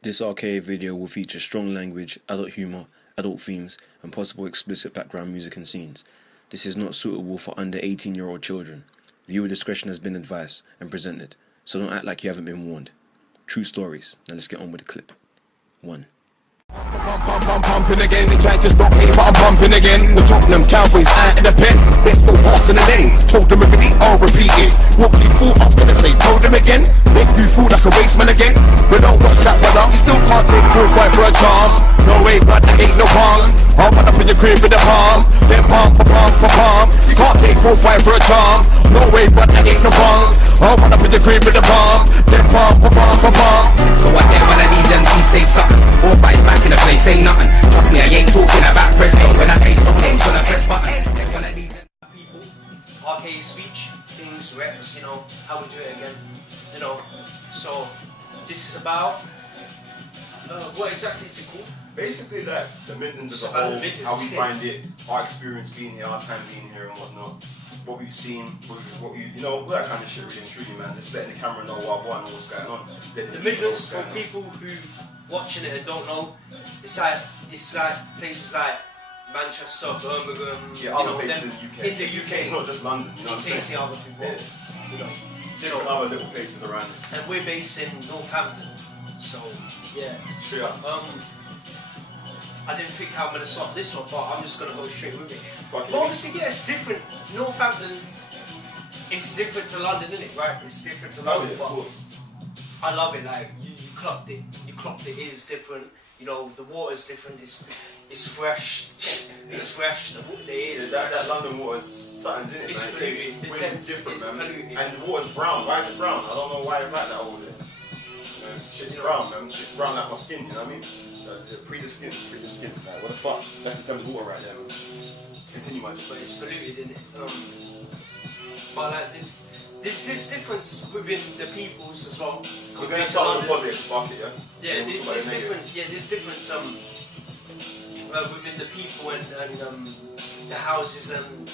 This RKA video will feature strong language, adult humour, adult themes, and possible explicit background music and scenes. This is not suitable for under 18-year-old children. Viewer discretion has been advised and presented, so don't act like you haven't been warned. True stories. Now let's get on with the clip. 1. Pumping again, they tried to stop me, but I'm pumping again. The Tottenham Cowboys out in the pen, best full hearts in the lane. Told them repeat, I'll repeat it. What you thought I was gonna say, told them again. Make you feel like a raceman again. But don't watch that, brother, you still can't take 4-5 for a charm. No way, but that ain't no harm. I'll run up in your crib with a palm, then palm for palm for palm. Can't take 4-5 for a charm. No way, but that ain't no harm. I'll run up in your crib with a palm, then palm for palm for palm. So what then when these MCs say something, 4-5 back in the place, say nothing. Trust me, I ain't talking about presto. When I say something, gonna press button. People, RKA speech, things, Recksz, how we do it again, So this is about what exactly is it called? Basically, like the Midlands as a whole, how we find it, our experience being here, our time being here, and whatnot. What we've seen, what we, all that kind of shit, really and truly, man. Just letting the camera know what and what's going on. The Midlands, for people who watching it and don't know, it's like places like Manchester, Birmingham, other places in the UK. In the UK, it's not just London. You know what I'm saying? Other people, different other little places around. And we're based in Northampton, so yeah. Straight up. I didn't think how I'm going to start this one, but I'm just going to go straight with it. But obviously, yeah, it's different. Northampton, it's different to London, isn't it? Right? It's different to London, of course. I love it. Like you clocked it. You clocked it. It is different. The water's different. It's fresh. It's fresh. The water there is. That London water is something in it. It's polluted. It's different, it's man. polluted. And the water's brown. Why is it brown? I don't know why it's like that over there. Shit's brown, man. Shit's brown like my skin. You know what I mean? Pre the skin. Like, what the fuck? That's the Thames water right there, man. Continue, man. But it's polluted, isn't it? But like, there's difference within the peoples as well. We're gonna start with the positives, fuck it, yeah? Yeah, there's difference. Yeah, there's difference within the people and the houses and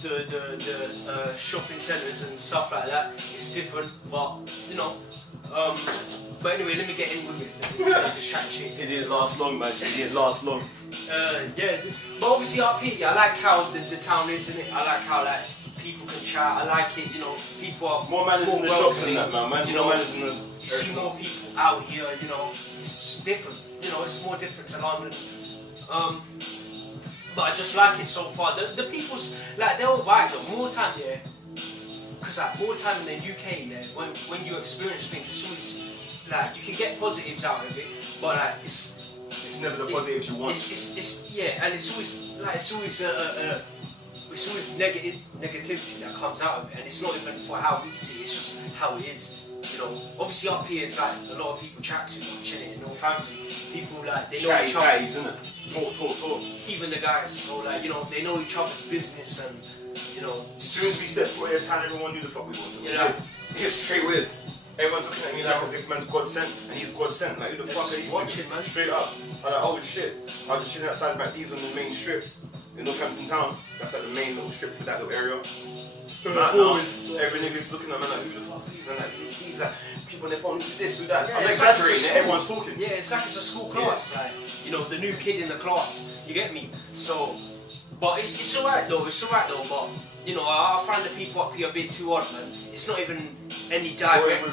the shopping centres and stuff like that. It's different, but But anyway, let me get in with it. Just chat shit. It didn't last long, man. It didn't last long. Yeah, but obviously up here, I like how the town is, isn't it? I like how people can chat. I like it, people are more manners in the shops and that, man. More manners in the. You see more people out here, it's different. It's more different to London. But I just like it so far. The people's they're all right though. More time, yeah. Because more time in the UK, yeah. When you experience things, it's always you can get positives out of it, but it's never the positives you want. And it's always negativity that comes out of it, and it's not even for how we see it. It's just how it is. Obviously up here it's a lot of people chat too much in Northampton. People they know each other. Guys, isn't it? Talk. Even the guys, so they know each other's business, and as soon as we step foot in town, everyone knew the fuck we was. It's straight weird. Everyone's looking at me like as if man's God sent, and he's God sent. Like, who the fuck are these watching, man? Straight up. I'm like, oh shit. I was just chilling outside back these on the main strip in Northampton town. That's like the main little strip for that little area. Right now, every nigga's looking at me like, who the fuck's these, man? Like, these people on their phone, who's this, who that? I'm exaggerating it, everyone's talking. Yeah, it's like it's a school class. The new kid in the class. You get me? So, but it's alright though. But I find the people up here a bit too odd, man. It's not even any direct.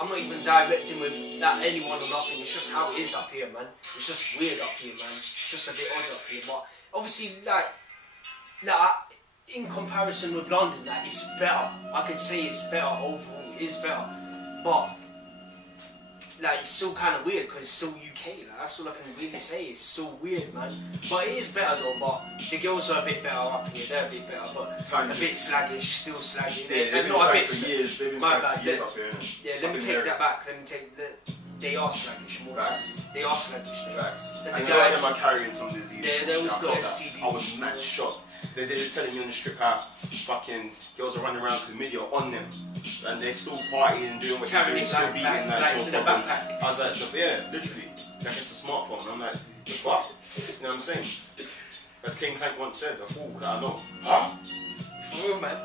I'm not even directing with anyone or nothing. It's just how it is up here, man. It's just weird up here, man. It's just a bit odd up here. But obviously, in comparison with London, it's better. I could say it's better overall. It is better, but it's still kind of weird because it's still UK. That's all I can really say. It's still weird, man. But it is better though. But the girls are a bit better up here. They're a bit better, but a bit sluggish. Still slaggy. They've been slagged for years. They've been slagged for years up here. Yeah, let me take that back. They are sluggish. Facts. They are sluggish. Facts. And the guys are carrying some disease. They always got STDs. I was mad shocked. They're telling me on the strip how fucking girls are running around chlamydia on them, and they're still partying and doing what they're doing, still beating that in a backpack. I was like, yeah, literally, like it's a smartphone. I'm like, the fuck? You know what I'm saying? As King Clank once said, a fool that I know. Huh? For real, man.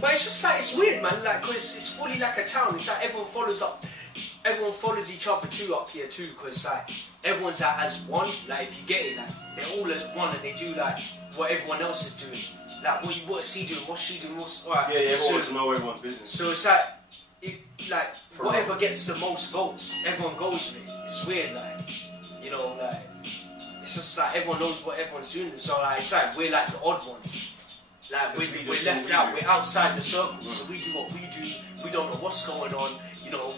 But it's just it's weird, man. Cause it's fully like a town. It's like everyone follows up. everyone follows each other too up here too, because like everyone's like as one. Like if you get it, like they're all as one and they do like what everyone else is doing. Like what's he doing? What's she doing? What's alright? Yeah, everyone wants to know everyone's business. So it's like whatever gets the most votes, everyone goes with it. It's weird, like you know, like it's just like everyone knows what everyone's doing. So like it's like we're like the odd ones. Like we're left out. We're outside the circle. So we do what we do. We don't know what's going on. You know.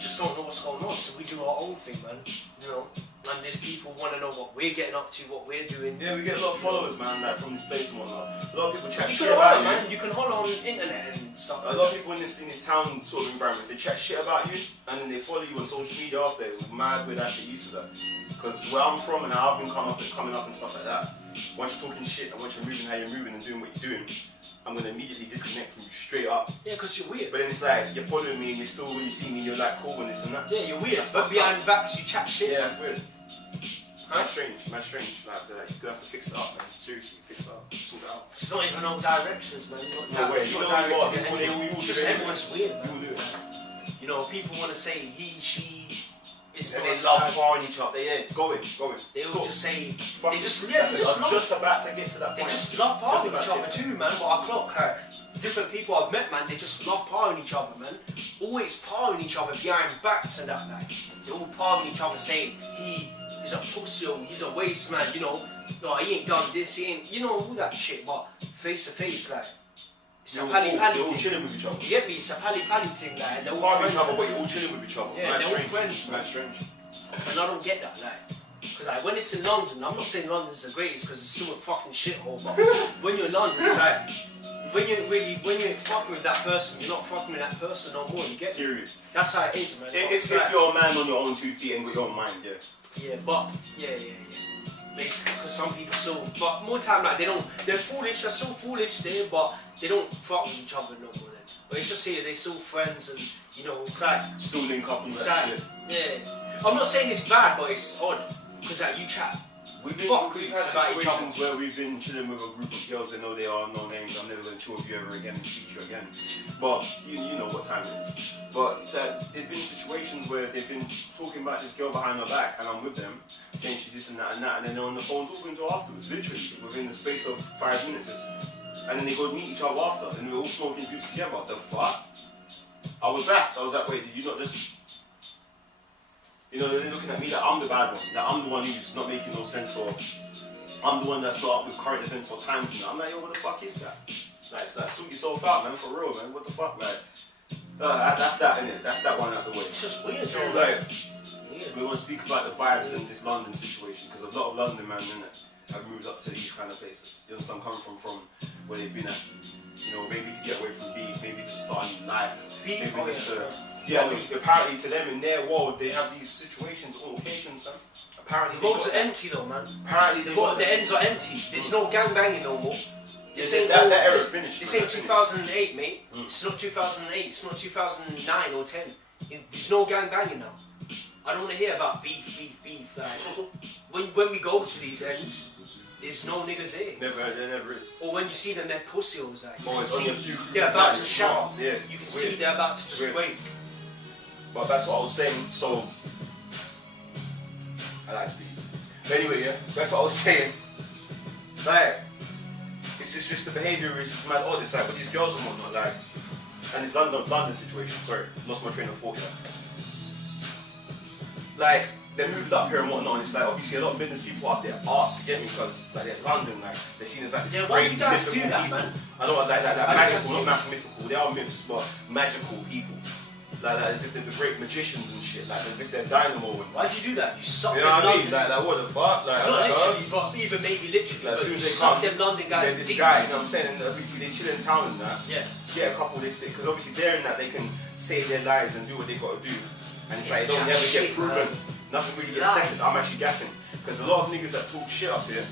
Just don't know what's going on, so we do our own thing, man. You know, and these people want to know what we're getting up to, what we're doing. Yeah, we get a lot of followers, man, like from this place and whatnot. A lot of people chat You shit can about holler, you. man. You can holler on the internet and stuff. A lot of people in this town sort of environments, they chat shit about you, and then they follow you on social media after. It's mad we're actually used to that. Because where I'm from and how I've been coming up and stuff like that, once you're talking shit and once you're moving how you're moving and doing what you're doing, I'm gonna immediately disconnect from you straight up. Yeah, because you're weird. But then it's like, you're following me and you're still, when you see me, you're like cool and this and that. Yeah, you're weird. But behind backs, you chat shit. Yeah, that's weird. That's strange. Like, you're gonna have to fix it up, man. Seriously, fix it up. Sort it out. It's not even no directions, man. No way. It's You not know what? direct to get anyone. It's just everyone's weird, man. People do it. You know, people want to say he, she. It's And not they love sad. barring each other. Yeah, go in. They all just say. Fuck They it. just I'm love. just about to get to that They point. just love partying Just each about other to. too, man. What I clock, different people I've met, man, they just love partying each other, man. Always partying each other behind backs and that, like. They all partying each other saying, he is a pussy, or he's a waste man, you know. No, he ain't done this, he ain't, you know, all that shit, but face to face, like. It's a pally They're all thing. chilling with each other. You get me? It's a pally thing, like. And they're all Partying friends. each other, but you're all chilling with each other. Yeah, Mad they're all strange. friends, man. Mad strange. And I don't get that, like. Because like, when it's in London, I'm not saying London's the greatest because it's still a fucking shithole, but when you're in London, it's like, when you're fucking with that person, you're not fucking with that person no more, you get me? Period. That's how it is, man. If you're a man on your own 2 feet and got your own mind, yeah. Yeah, but, yeah. Basically, because some people still, but more time, like, they're foolish, they're still foolish there, but they don't fuck with each other no more then. But it's just here, they're still friends and, you know, it's like, Still link up and it's that like, shit. yeah. I'm not saying it's bad, but it's odd. Because like, you chat. We've Fuck had about each other. situations where we've been chilling with a group of girls that know they are no names. I'm never going to chill with you ever again and speak to you again. But you know what time it is. But there's been situations where they've been talking about this girl behind her back and I'm with them, saying she's this and that, and then they're on the phone talking to her afterwards, literally, within the space of 5 minutes. And then they go meet each other after, and we're all smoking juice together. The fuck? I was baffed. I was like, wait, did you not just... You know, they're looking at me like I'm the bad one, that I'm the one who's not making no sense, or I'm the one that's not up with current events or times and that. I'm like, yo, what the fuck is that? Like, it's like, sort yourself out, man, for real, man. What the fuck, like, that's that, innit? That's that one out the way. It's just weird, So, man. like, Weird. we want to speak about the vibes in this London situation, because a lot of London men, innit, have moved up to these kind of places. You know, some come from where they've been at. You know, maybe to get away from beef, maybe to start a new life, maybe just to... Yeah, apparently to them in their world they have these situations on occasions, man. Apparently The roads are empty though, man. Apparently they got The ends are empty. There's no gang banging no more. This ain't that era's finished. This ain't 2008, mate. It's not 2008. It's not 2009 or 10. There's no gang banging now. I don't want to hear about beef. Like when we go to these ends, there's no niggas there. There never is. Or when you see them, they're pussies. Like you Oh, can it's see only they're about to it's shout. Yeah, You can weird. see they're about to just Weird. wait. But that's what I was saying. So I like speed. But anyway, yeah, that's what I was saying. Like, it's just the behaviour is just mad odd. It's like with these girls and whatnot, like, and this London situation. Sorry, lost my train of thought here. Like, they moved up here and whatnot, and it's like obviously a lot of Midlands people up there arts get me because like they're London, like they're seen as like this Yeah, why great do you guys do mythical that, people. man? I don't like that Why do you guys magical, do not mythical. They are myths, but magical people. Like as if they're the great magicians and shit. Like as if they're Dynamo and. Why'd you do that? You suck You them know what I mean? London. Like what the fuck? Like Not I was like, literally, but even maybe literally. Like, as But soon you as they suck come, them London guys. there's this dicks. guy, you know what I'm saying? And obviously they chill in town and that. Yeah. Get a couple of this because obviously they're in that they can save their lives and do what they got to do. And it's like it don't Chat never shit, get proven. man. Nothing really gets Lie. tested. I'm actually guessing. Because a lot of niggas that talk shit up here,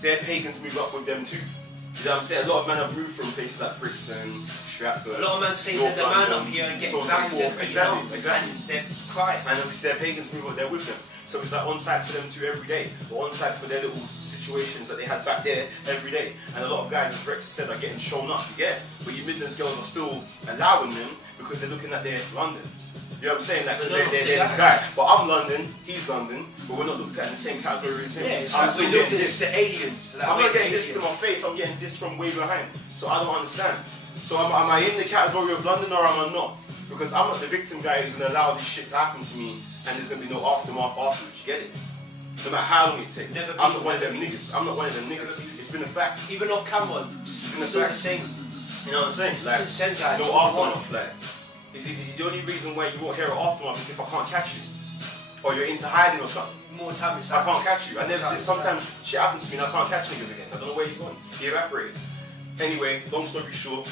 their pagans move up with them too. You know what I'm saying? A lot of men have moved from places like Brixton, Stratford. A lot of men say North they're the man London, up here and get so on and so banged forth. every Exactly, day. exactly. And they're crying. And obviously their pagans move up there with them. So it's like on sites for them too every day. Or on sites for their little situations that they had back there every day. And a lot of guys, as Recksz said, are getting shown up, you get? But you Midlands girls are still allowing them because they're looking at their London. You know what I'm saying? Like, because they're this guy. But I'm London, he's London, but we're not looked at in the same category as him. Yeah, it's I'm like still we looked getting at this. the aliens. Like, I'm not we're getting this to my aliens. face, I'm getting this from way behind. So I don't understand. So am I in the category of London or am I not? Because I'm not the victim guy who's going to allow this shit to happen to me and there's going to be no aftermath afterwards, you get it? No matter how long it takes. I'm not one of them niggas. I'm not one of them niggas. It's been a fact. Even off camera, it's still the same. You know what I'm saying? Like, Consent, guys. no aftermath. Like, the only reason why you won't hear an aftermath is if I can't catch you. Or you're into hiding or something. More time is I can't catch you. And then sometimes shit happens to me and I can't catch niggas again. I don't know where he's gone. He evaporated. Anyway, long story short.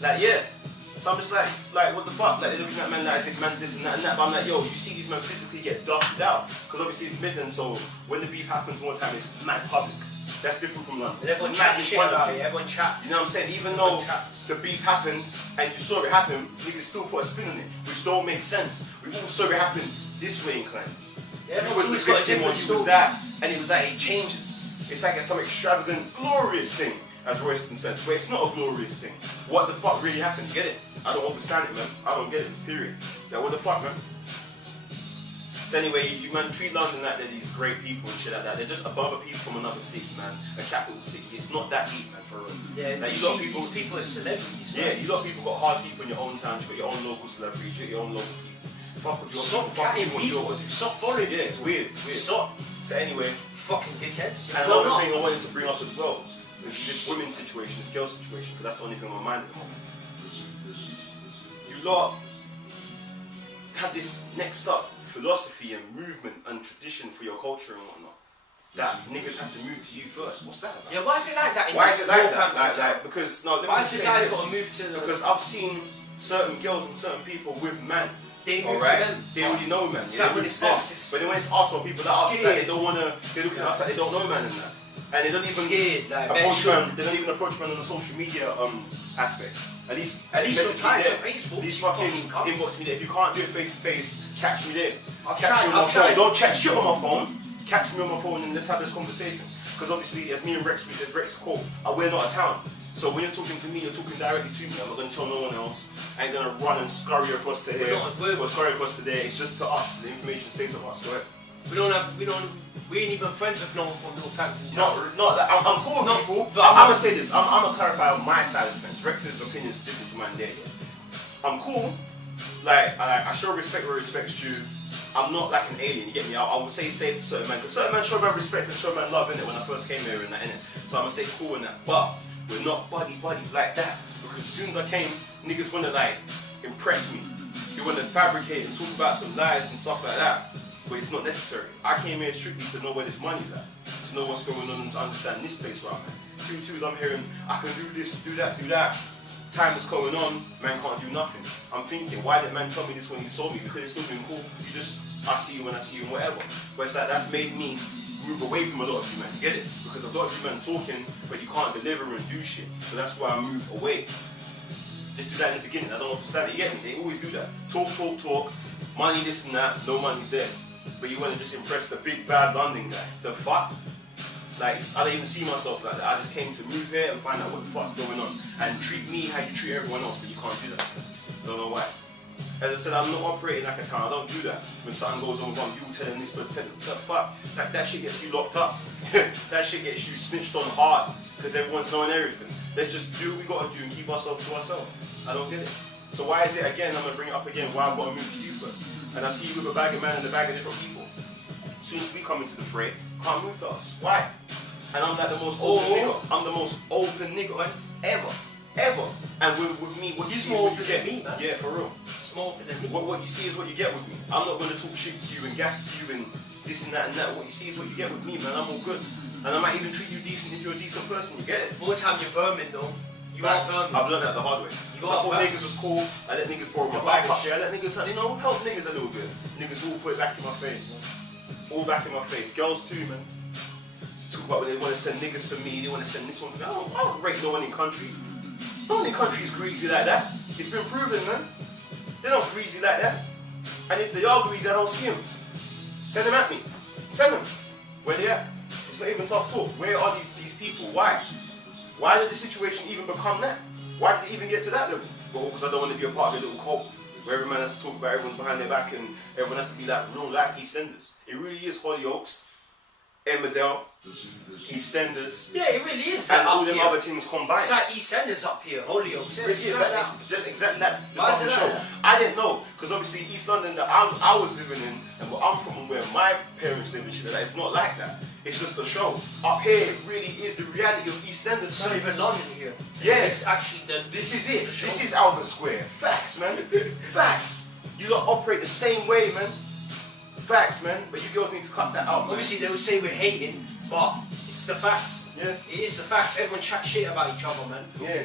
Like, yeah. So I'm just like, what the fuck? Like, they're looking at men like as if man's this and that and that. But I'm like, yo, you see these men physically get duffed out. Because obviously it's Midlands, so when the beef happens more time, it's mad public. That's different from London. Everyone chats shit about it, everyone chats. You know what I'm saying? Even though the beef happened and you saw it happen, niggas still put a spin on it, which don't make sense. We all saw it happen this way inclined. Yeah, you was the victim or you was that, and it was like it changes. It's like some extravagant, glorious thing, as Royston said. But it's not a glorious thing. What the fuck really happened? You get it? I don't understand it, man. I don't get it, period. Yeah, what the fuck, man? So anyway, you man treat London like they're these great people and shit like that. They're just above a people from another city, man. A capital city. It's not that deep, man, for real. Yeah, like, you lot see, people, these people are celebrities. Yeah, you lot of people got hard people in your own town. You got your own local celebrities. You got your own local people. Fuck with your Stop catting people. Stop following. Yeah, it's weird. It's weird. Stop. So anyway, fucking dickheads. And another thing I wanted to bring up as well is this women's situation, this girl situation, because that's the only thing on my mind at the moment. You lot have this next up philosophy and movement and tradition for your culture and whatnot. That niggas have to move to you first. What's that about? Yeah, why is it like that in Why is it like that? Northampton? Because no, why is the guys got to move to the... Because I've seen certain girls and certain people with man. They move to them. They already know man. So when it's us, but then when it's us or people that are us, like, they don't wanna. They look at us like they don't know man and that. And they don't even scared, like, approach man. They don't even approach man on the social media aspect. At least sometimes on Facebook, at least fucking inbox me there. If you can't do it face to face, catch me there. Catch me on my phone. Don't chat shit on my phone. Catch me on my phone and let's have this conversation. Because obviously, as me and Recksz, there's Recksz call. We're not a town. So when you're talking to me, you're talking directly to me. I'm not going to tell no one else. I ain't going to run and scurry across to here or scurry across to there. It's just to us. The information stays of us, correct? We ain't even friends with no one from Northampton. I'm cool with people. But I'm going to say this. I'm going to clarify on my side of the fence. Rex's opinion is different to mine there. Yeah? I'm cool. Like, I show respect where respect's due. I'm not like an alien, you get me? I would say safe to certain men, because certain men show man respect and show man love, innit, when I first came here and that, innit? So I'm going to say cool in that. But we're not buddies like that. Because as soon as I came, niggas want to like impress me. They want to fabricate and talk about some lies and stuff like that. But it's not necessary. I came here strictly to know where this money's at. To know what's going on and to understand this place where I'm at. Two, I'm hearing, I can do this, do that. Time is going on, man can't do nothing. I'm thinking, why did man tell me this when he saw me? Because it's still been cool. I see you when I see you and whatever. But it's like, that's made me move away from a lot of you, man. You get it? Because a lot of you men talking, but you can't deliver and do shit. So that's why I move away. Just do that in the beginning. I don't understand it. You get me? They always do that. Talk. Money this and that. No money's there. But you want to just impress the big bad London guy. The fuck? Like, I don't even see myself like that. I just came to move here and find out what the fuck's going on. And treat me how you treat everyone else, but you can't do that. Don't know why. As I said, I'm not operating like a town. I don't do that. When something goes on with one, you tell them this, but tell them the fuck. Like, that shit gets you locked up. That shit gets you snitched on hard. Because everyone's knowing everything. Let's just do what we gotta do and keep ourselves to ourselves. I don't get it. So why is it, again, I'm gonna bring it up again, why I've got to move to you first? And I see you with a bag of man and a bag of different people. As soon as we come into the fray, can't move to us. Why? And I'm like the most open nigga. I'm the most open nigga ever. And with me, what you see is what you get. Me, man. Yeah, for real. Small than me. What you see is what you get with me. I'm not going to talk shit to you and gas to you and this and that and that. What you see is what you get with me, man. I'm all good. And I might even treat you decent if you're a decent person. You get it? More time you're vermin, though. You are vermin. I've learned that the hard way. I thought niggas was cool. I let niggas borrow my bag and shit. I let niggas, help niggas a little bit. Niggas all put it back in my face, man. All back in my face. Girls too, man. Talk about when they want to send niggas for me, they want to send this one for me. I don't rate no one in country. No one in country is greasy like that. It's been proven, man. They're not greasy like that. And if they are greasy, I don't see them. Send them at me. Send them. Where they at? It's not even tough talk. Where are these people? Why? Why did the situation even become that? Why did it even get to that level? Well, because I don't want to be a part of their little cult. where every man has to talk about everyone behind their back and everyone has to be like real life EastEnders. It really is Hollyoaks, Emmerdale, EastEnders. Yeah, it really is. And all them other things combined. It's like EastEnders up here, Hollyoaks. Yeah, It's just exactly that. The Why is fucking it show. like that? I didn't know, because obviously East London that I was living in, and where I'm from and where my parents live and shit like that, it's not like that. It's just a show. Up here, it really is the reality of EastEnders. It's not even London here. Yeah. It's actually This is it. This is Albert Square. Facts, man. Facts. You lot operate the same way, man. Facts, man. But you girls need to cut that out, man. Obviously, they will say we're hating, but it's the facts. Yeah. It is the facts. Everyone chat shit about each other, man. Yeah.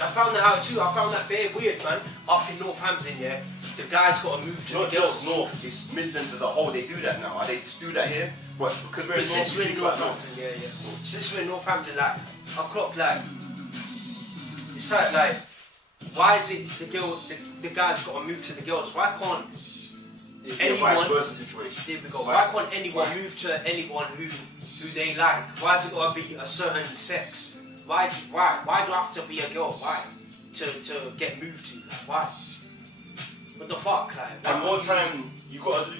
I found that out too. I found that very weird, man. Up in Northampton, yeah, the guys got to move to Not the girls. just North, it's Midlands as a whole. They do that now. They just do that here. But because we're But in North, since we we're in speak about Northampton, yeah. Since we're in Northampton, like, I've got like, it's like, why is it the guys got to move to the girls? Why can't anyone? Vice versa situation. There we go. Why can't anyone move to anyone who they like? Why has it got to be a certain sex? Why do I have to be a girl? Why to get moved to? Like, why? What the fuck? Like, And more time, you gotta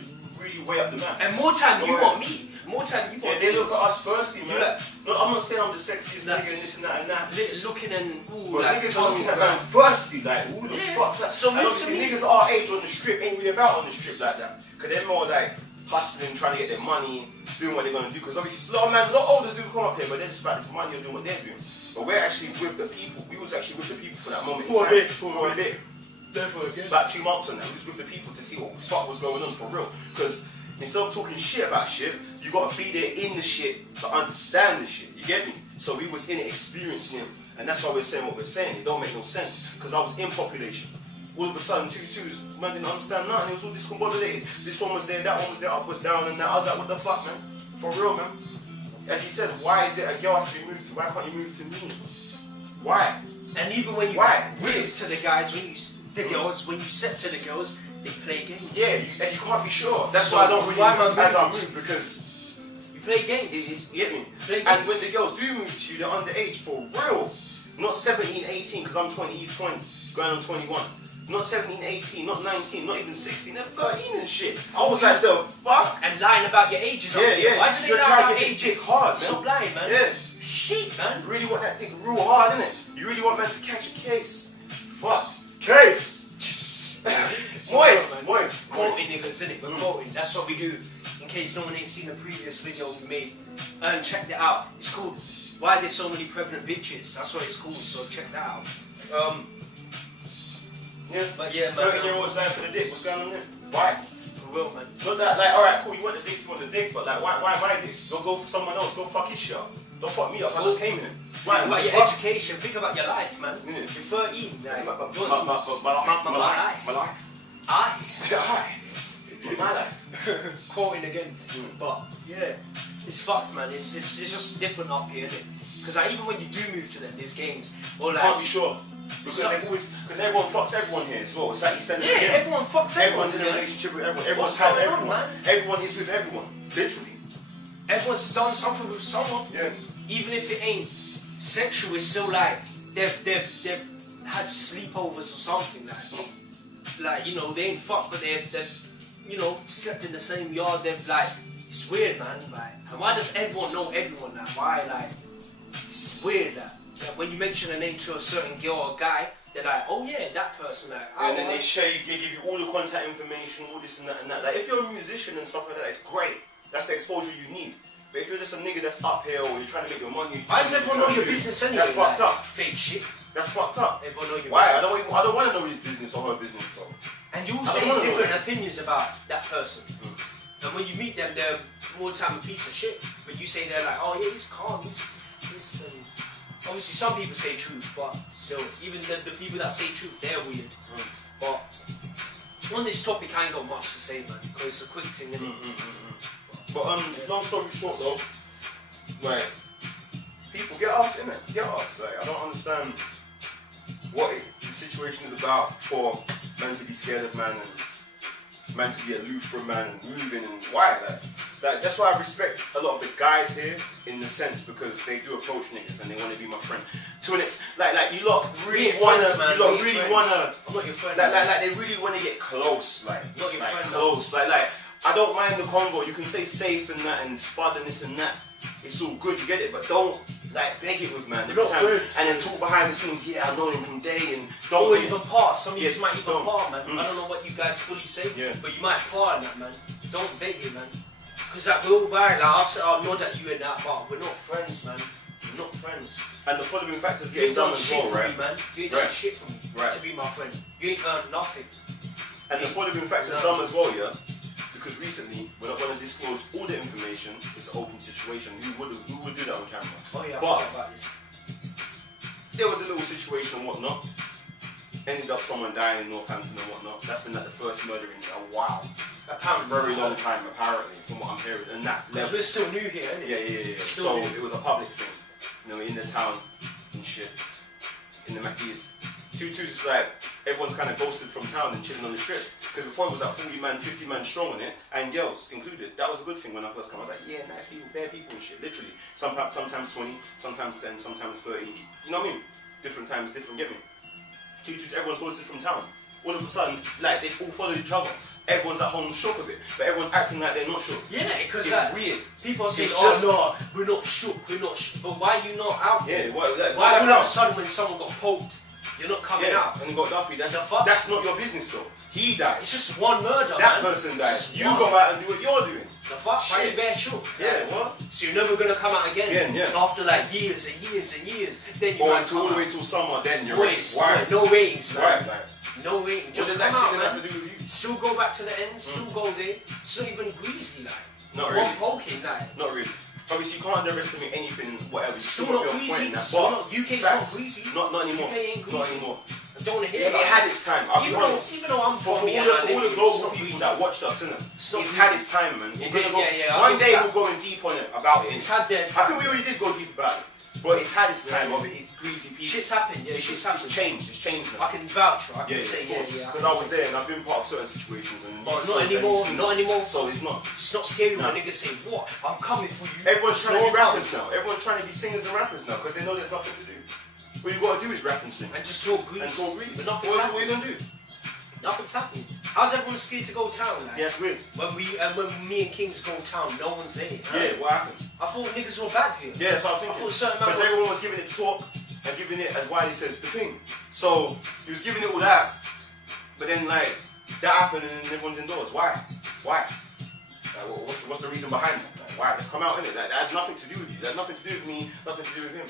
really weigh up the math. and more time you want me. More time you want Yeah, they look things. at us firstly, man. Like, No, I'm not saying I'm the sexiest Like- nigga and this and that and that. looking and ooh, But like, niggas want talking that about- man firstly, like, who the Yeah. fuck's that? So and move to obviously me. niggas our age on the strip ain't really about on the strip like that. Cause they're more like hustling, trying to get their money, doing what they're gonna do. Cause obviously a lot of older do come up here, but they're just about this money and doing what they're doing. But we're actually with the people. We was actually with the people for that moment. For a in bit, time. For a bit. About 2 months on that. We was with the people to see what the fuck was going on for real. Because instead of talking shit about shit, you gotta be there in the shit to understand the shit. You get me? So we was in it experiencing it. And that's why we're saying what we're saying. It don't make no sense. Because I was in population. All of a sudden, 2-2s, man didn't understand nothing. It was all discombobulated. This one was there, that one was there, up was down, and that. I was like, what the fuck, man? For real, man. As he said, why is it a girl has to be moved to? Why can't you move to me? Why? And even when you Why? move to the guys, when you step to the girls, they play games. Yeah, and you can't be sure. That's So why I don't really why am I move as I moving? move, because You play games. you get me? Play And games. when the girls do move to you, they're underage for real. Not 17, 18, because I'm 20, he's 20, going on 21. Not 17, 18, not 19, not even 16, they're 13 and shit. I was like, the fuck? And lying about your ages. Yeah, up here. yeah. Why do they You're lie trying to about get this ages? dick hard, man. So blind, man. Yeah. Shit, man. You really want that dick real hard, innit? You really want man to catch a case. Fuck. Case! Moist. Quoting niggas, innit? We're quoting. That's what we do. In case no one ain't seen the previous video we made. Check that out. It's called Why There's So Many Pregnant Bitches. That's what it's called, so check that out. Yeah. But yeah, man. 13-year-olds lying for the dick. What's going on there? Why? For real, man. Not that, like, alright, cool, you want the dick, but like, why my dick? Go for someone else, go fuck his shit up. Don't fuck me up, I just came here. Think about your fuck? education, think about your life, man. Yeah. You're 13, like, My you want some- life. My life. Quoting again. But yeah, it's fucked, man. It's just different up here, innit? Because like, even when you do move to them, there's games or Can't like be sure. Because everyone fucks everyone here as well. It's like you said yeah, everyone fucks everyone. Everyone's in a relationship with everyone. What's Everyone's had going on, everyone. man? Everyone is with everyone. Literally. Everyone's done something with someone. Yeah. Even if it ain't sexual, it's still like they've had sleepovers or something like you know, they ain't fucked, but they've you know, slept in the same yard. They've like, it's weird, man. Like, and why does everyone know everyone? Like, why? Like, it's weird. Like when you mention a name to a certain girl or guy, they're like, oh yeah, that person. Like, And then they share you, they give you all the contact information, all this and that and that. Like if you're a musician and stuff like that, it's great. That's the exposure you need. But if you're just a nigga that's up here or you're trying to make your money, why does everyone know your business anyway? That's fucked like, up. Fake shit. That's fucked up. Everyone know your Why? business. I don't want to know his business or her business, bro. And you all I say don't wanna know different that. opinions about that person. And when you meet them, they're more time a piece of shit. But you say they're like, oh yeah, he's calm, he's obviously some people say truth, but still, even the people that say truth, they're weird. But on this topic, I ain't got much to say, man, because it's a quick thing, isn't it? But long story short though, like people get us in it, get us. Like I don't understand what the situation is about for man to be scared of man and man to be aloof from man and moving and why like that's why I respect a lot of the guys here in the sense because they do approach niggas and they want to be my friend. to an like you lot really We're wanna, friends, man. you lot We're really friends. wanna, I'm not your friend. like man. they really wanna get close, like Not your friend, close, like I don't mind the convo. You can say safe and that and spud and this and that. It's all good, you get it, but don't like beg it with man every Not time. friends. And then talk behind the scenes. Yeah, I've known him from day and Or don't even part. Some of you Yeah, might even don't. part, man. I don't know what you guys fully say, Yeah. but you might part in that, man. Don't beg it, man. Because like, we're all bad. Like, I'll nod at you and that, but we're not friends, man. We're not friends. And the following factors You get ain't done done as shit well, for right? me, man. You ain't Right. done shit for me Right. to be my friend. You ain't earned nothing. And the following factors No. done as well, yeah. Because recently, we're not going to disclose all the information. It's an open situation. Who would do that on camera? Oh yeah, I But forgot about this. there was a little situation and whatnot. Ended up someone dying in Northampton and whatnot. That's been like the first murder in a while. Apparently, Very long time, apparently, from what I'm hearing. And that Because we're still new here, innit? yeah. Still So new. it was a public thing, you know, in the town and shit, in the Mackies. 2-2's is like everyone's kind of ghosted from town and chilling on the strip. Because before it was like 40 man, 50 man strong on it, and girls included. That was a good thing when I first came. I was like, yeah, nice people, bare people and shit. Literally, sometimes 20, sometimes 10, sometimes 30. You know what I mean? Different times, different giving. 2-2's everyone's ghosted from town. All of a sudden, like they all followed each other. Everyone's at home shook with it, but everyone's acting like they're not shook. Yeah, because It's like, weird. people say, It's oh just- no, we're not shook, But why are you not out there? Yeah, why Why all of a sudden when someone got poked, you're not coming Yeah, out? and got duffy. The fuck? That's not your business though. He died. It's just one murder, That man. person died. Just You one. go out and do what you're doing. The fuck? Why Shit. you bare shook? Yeah, what? So you're never gonna come out again? Again, yeah. After like years and years and years, then you Or might until all come the way out. till summer, then you're Wait, ready. Why? no ratings, man. Why? Like, No ratings. what Just does come that out, shit man. have to do with you? Still go back to the end, still go there. It's not even greasy, like. Not One really. poking, like. Not really. Obviously, you can't underestimate anything, whatever. You Still got not your greasy. point in that, Still but not. UK's facts, not greasy. Not anymore. UK ain't Not greasy. anymore. I don't want to hear It about had its time. I'll be honest. Even though I'm For from all here the, and I for all live the here, it's global not people greasy. that watched us, innit? It's not It's had greasy. its time, man. We're It gonna did, go, yeah, I'll one give day that. we'll go in deep on it about it. It's had their I time. think we already did go deep about it. But it's had its time of it. It's greasy people. Shit's happened, yeah, It's shit's just happened. changed. It's changed now. I can vouch for it. I can Yeah, say, of yeah, course. yeah. Because I was there and I've been part of certain situations and But you've not seen- and anymore, you've seen not it. anymore. So it's not. It's not scary when No. niggas say, what? I'm coming for you. Everyone's trying to be Slow rappers down. now. Everyone's trying to be singers and rappers now because they know there's nothing to do. What you gotta do is rap and sing. And just talk And grease. talk grease. But What nothing's you happening. gonna do? Nothing's happening. How's everyone scared to go town? Like? Yeah, it's weird. When me and Kingz go town, no one's there. Huh? Yeah, what happened? I thought niggas were bad here. Yeah, that's what I was I thinking. thought certain man Because was- everyone was giving it talk and giving it as Wiley says, the thing. So he was giving it all that, but then like that happened and then everyone's indoors. Why? Why? Like, what's the reason behind that? Like, why? Let's come out in it. Like, that had nothing to do with you. That had nothing to do with me. Nothing to do with him.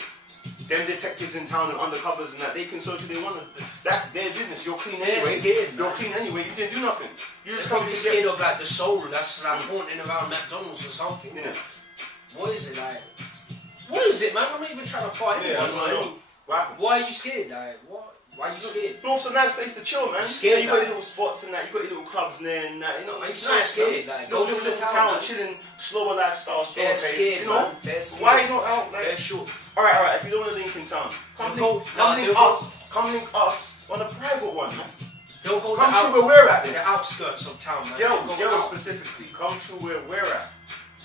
Them detectives in town and undercovers and that they can search who they want. That's their business. You're clean They're anyway. scared, You're man. clean anyway. You didn't do nothing. You They're just come probably to scared get. of like the soul that's like haunting around McDonald's or something. Yeah. What is it like? What is it, man? I'm not even trying to fight Yeah, anyone. that's what I man. know. What happened? Why are you scared? Like, what? Why are you scared? North's a nice place to chill, man. I'm scared, You got your like- little spots and that. You got your little clubs in there and that. You know, I'm it's so nice, scared, man. like, Little go to the little town, man. chilling, slower lifestyle, slower They're pace. scared, You know, man. They're scared. why you not out? Like, They're sure. all right. If you don't want to link in town, come They'll link, go- come nah, link they'll go- us. Come link us on a private one, man. Don't go Come the to where we're at, the then. outskirts of town, man. Girls, Go girls out. specifically, come to where we're at.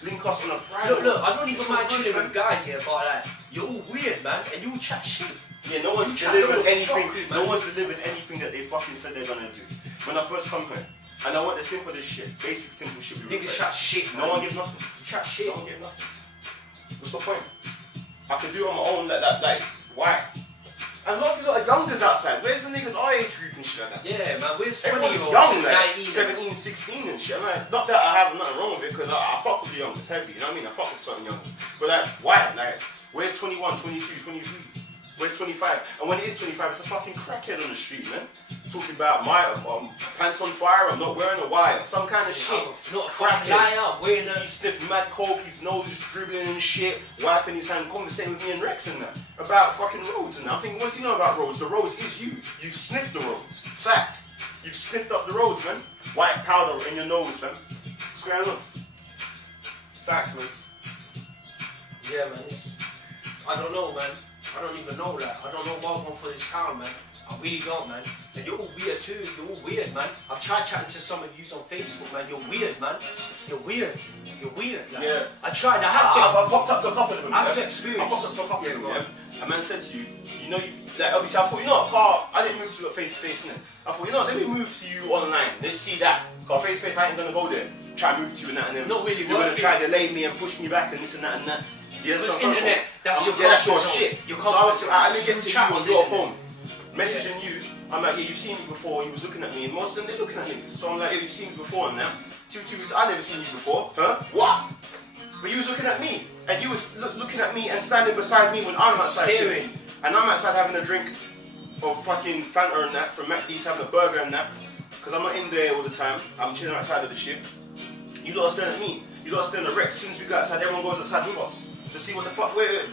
Link us on a private. Look, I don't It's even all mind good, chilling man. with guys here, but like, you're all weird, man, and you all chat shit. Yeah, no one's You delivered chat anything. fuckery, No man. one's delivered anything that they fucking said they're gonna do. When I first come here, and I want the simplest shit, basic simple shit. We Niggas request. chat shit, No man. one gives nothing. You chat shit. No one gives nothing. What's the point? I can do it on my own like that. Like why? And a lot of you lot are youngers outside. Where's the niggas our age group and shit like that? Yeah, man, where's Everyone's 20-year-olds, young, like 19? 17, 16 and shit. I'm like, not that I have nothing wrong with it, because I fuck with the youngers heavy, you know what I mean? I fuck with certain youngers. But like, why? Like, where's 21, 22, 23? Where's 25? And when it is 25, it's a fucking crackhead on the street, man. Talking about my pants on fire, I'm not wearing a wire, some kind of shit. Not a fucking Crackhead. liar, wearing a... He sniffed mad coke, his nose is dribbling and shit, wiping his hand, conversating with me and Recksz and that. About fucking roads and that. I'm thinking, what do you know about roads? The roads is you. You've sniffed the roads. Fact. You've sniffed up the roads, man. White powder in your nose, man. What's going on? Facts, man. Yeah, man, it's... I don't know, man. I don't even know that. I don't know what I'm going for this town, man. I really don't, man. And you're all weird too. You're all weird, man. I've tried chatting to some of you on Facebook, man. You're weird, man. You're weird. You're weird. Like, Yeah. I tried. I have to. I've popped up to a couple of them. I have to I experience. popped up to a couple of them, Yeah, yeah. A man said to you, you know, like obviously I thought, you know, Carl, I didn't move to you face to face, innit? I thought, you know, let me move to you online. Let's see that. Cause face to face, I ain't gonna go there. Try and move to you and that, and then Not really you're gonna worth try it. to delay me and push me back and this and that and that. Yeah, Because internet, that's your that's your comfort zone. shit. Your So comfort I zone. didn't get to Chat you on on the your internet. phone, messaging you. I'm like, yeah, you've seen me before. You was looking at me, and most of them they're looking at niggas. So I'm like, yeah, you've seen me before and now. Tutus, I never seen you before, huh? What? But you was looking at me, and you was looking at me and standing beside me when I'm outside Staring. chilling. And I'm outside having a drink of fucking Fanta and that from McD's, having a burger and that. Because I'm not in there all the time. I'm chilling outside of the ship. You lot are staring at me. You lot are staring at Recksz. As soon as we go outside, everyone goes outside with us to see what the fuck we're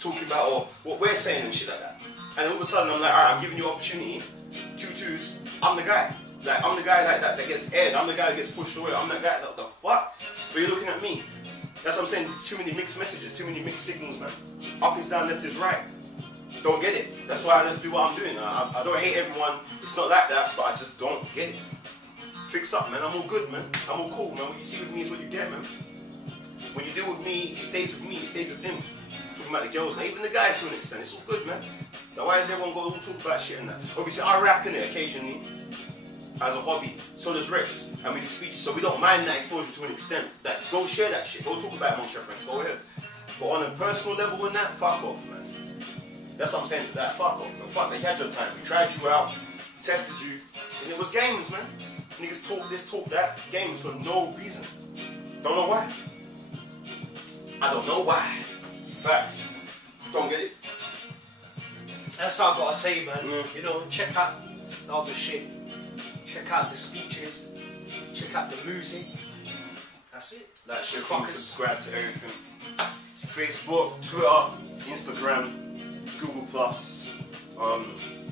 talking about or what we're saying and shit like that. And all of a sudden, I'm like, alright, I'm giving you opportunity. Tutus, I'm the guy. Like, I'm the guy like that gets aired. I'm the guy that gets pushed away. I'm that guy. What the fuck? But you're looking at me. That's what I'm saying. There's too many mixed messages, too many mixed signals, man. Up is down, left is right. Don't get it. That's why I just do what I'm doing. I don't hate everyone. It's not like that, but I just don't get it. Fix up, man. I'm all good, man. I'm all cool, man. What you see with me is what you get, man. When you deal with me, it stays with me. It stays with him. Talking about the girls, and even the guys to an extent. It's all good, man. Now, why is everyone going to talk about shit and that? Obviously, I rap in it occasionally as a hobby. So does Recksz, and we do speeches, so we don't mind that exposure to an extent. That go share that shit. Go talk about it amongst your friends. Go ahead. But on a personal level and that, fuck off, man. That's what I'm saying to that. Fuck off, man. Fuck that. You had your time. We tried you out, tested you, and it was games, man. Niggas talk this, talk that. Games for no reason. Don't know why. I don't know why. Facts. Don't get it. That's all I gotta say, man. Mm. You know, check out the other shit. Check out the speeches. Check out the music. That's it. Like, share, Fuckers. subscribe to everything. Facebook, Twitter, Instagram, Google Plus,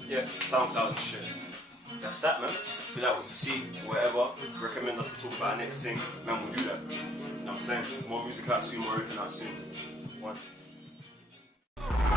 yeah, SoundCloud and shit. That's that, man. If you like what you see, whatever, recommend us to talk about our next thing, man, we'll do that. You know what I'm saying? More music out soon, more everything out soon. One.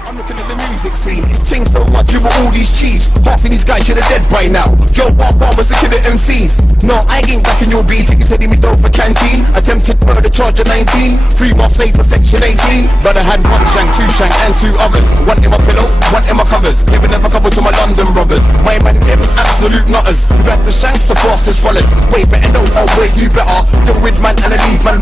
I'm looking at the music scene, it's changed so much, you were all these chiefs. Half of these guys should have dead by now. Yo, Bob was the kid of MCs. No, I ain't back in your beef, he's heading me down for canteen. Attempted murder charge of 19, 3 months later section 18. But I had 1 shank, 2 shank and 2 others. 1 in my pillow, 1 in my covers. Giving up a couple to my London brothers. My man, them absolute nutters. Who had the shanks, the fastest runners. Way better know, oh wait, you better. You're with man and a lead man.